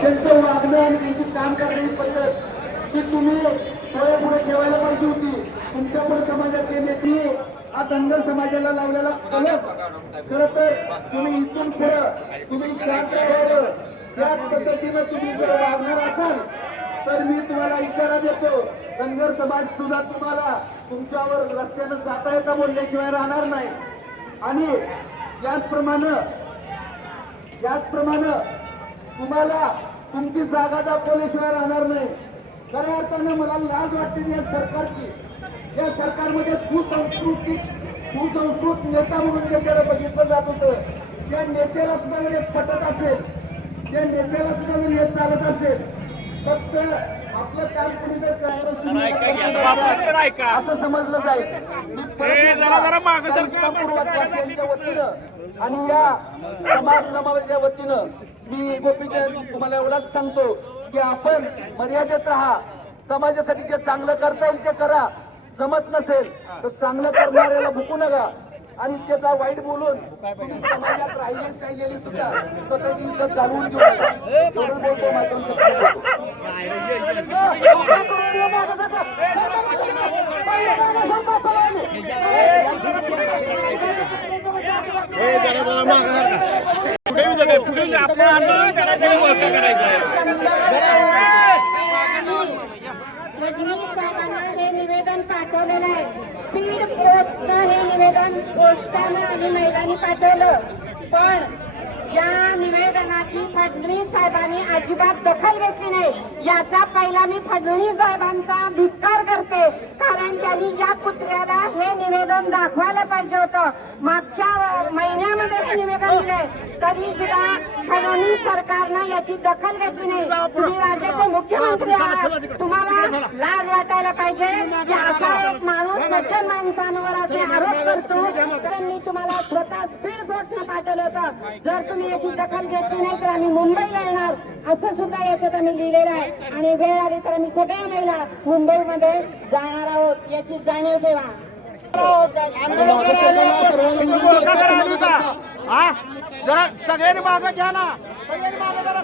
त्यांचं वागणं आणि त्यांची काम करण्याची पद्धत ही तुम्ही पुढे पुढे ठेवायला पाहिजे होती. तुमच्या पण समाजाचे नेते हा धनगर समाजाला लावलेला कलंक खरं तर तुम्ही इथून पुढे तुम्ही शांत राहावं. त्याच पद्धतीनं तुम्ही जर वागणार असाल तर मी तुम्हाला इशारा देतो, धनगर समाज सुद्धा तुम्हाला तुमच्यावर रस्त्यानं जाता येता बोलल्याशिवाय राहणार नाही. आणि याचप्रमाणे तुम्हाला तुमची जागा दाखवल्याशिवाय राहणार नाही. खऱ्या अर्थानं मला लाज वाटते या सरकारची. या सरकारमध्ये सुसंस्कृत नेता म्हणून ज्याच्याकडे बघितलं जात होतं, त्या नेत्याला सुद्धा वेळेस पटत असेल, त्या नेत्याला सुद्धा वेळेस चालत असेल, फक्त आपलं काम कुणी जर असं समजलं जाईल. वतीनं आणि या समाजाच्या वतीनं मी गोपीचंद तुम्हाला एवढाच सांगतो की आपण मर्यादेत राहा. समाजासाठी जे चांगलं करता येईल ते करा. जमत नसेल तर चांगलं करणाऱ्याला भुकू नका आणि त्याचा वाईट बोलून समाजात राहिलेली सुद्धा स्वतःची इज्जत घालवून घेऊ नका. पुढे आपलं आंदोलन करायचं. हे निवेदन पाठवलेलं आहे. स्पीड पोस्ट हे निवेदन पोस्टानं आणि मैदानी पाठवलं, पण या निवेदनाची फडणवीस साहेबांनी अजिबात दखल घेतली नाही. याचा पहिला मी फडणवीस साहेबांचा धिक्कार करते, कारण त्यांनी या कुत्र्याला हे निवेदन दाखवायला पाहिजे होतं. मागच्या महिन्यामध्ये हे निवेदन दिले तरी सुद्धा फडणवीस सरकारनं याची दखल घेतली नाही. तुम्ही राज्याचे मुख्यमंत्री आहात, तुम्हाला लाज वाटायला पाहिजे की असा एक माणूस मध्यम माणसांवर असे आरोप करतो. तर मी तुम्हाला स्वतः स्पीड पोस्टनं पाठवलं होतं. जर तुम्ही याची दखल घेतली नाही तर आम्ही मुंबईला येणार असं सुद्धा याच्यात आम्ही लिहिलेलं आहे. आणि वेळ आली तर आम्ही सगळ्या महिला मुंबईमध्ये जाणार आहोत, याची जाणीव ठेवा. जरा सगळ्यांनी मागं घ्या ना, सगळ्यांनी मागं जरा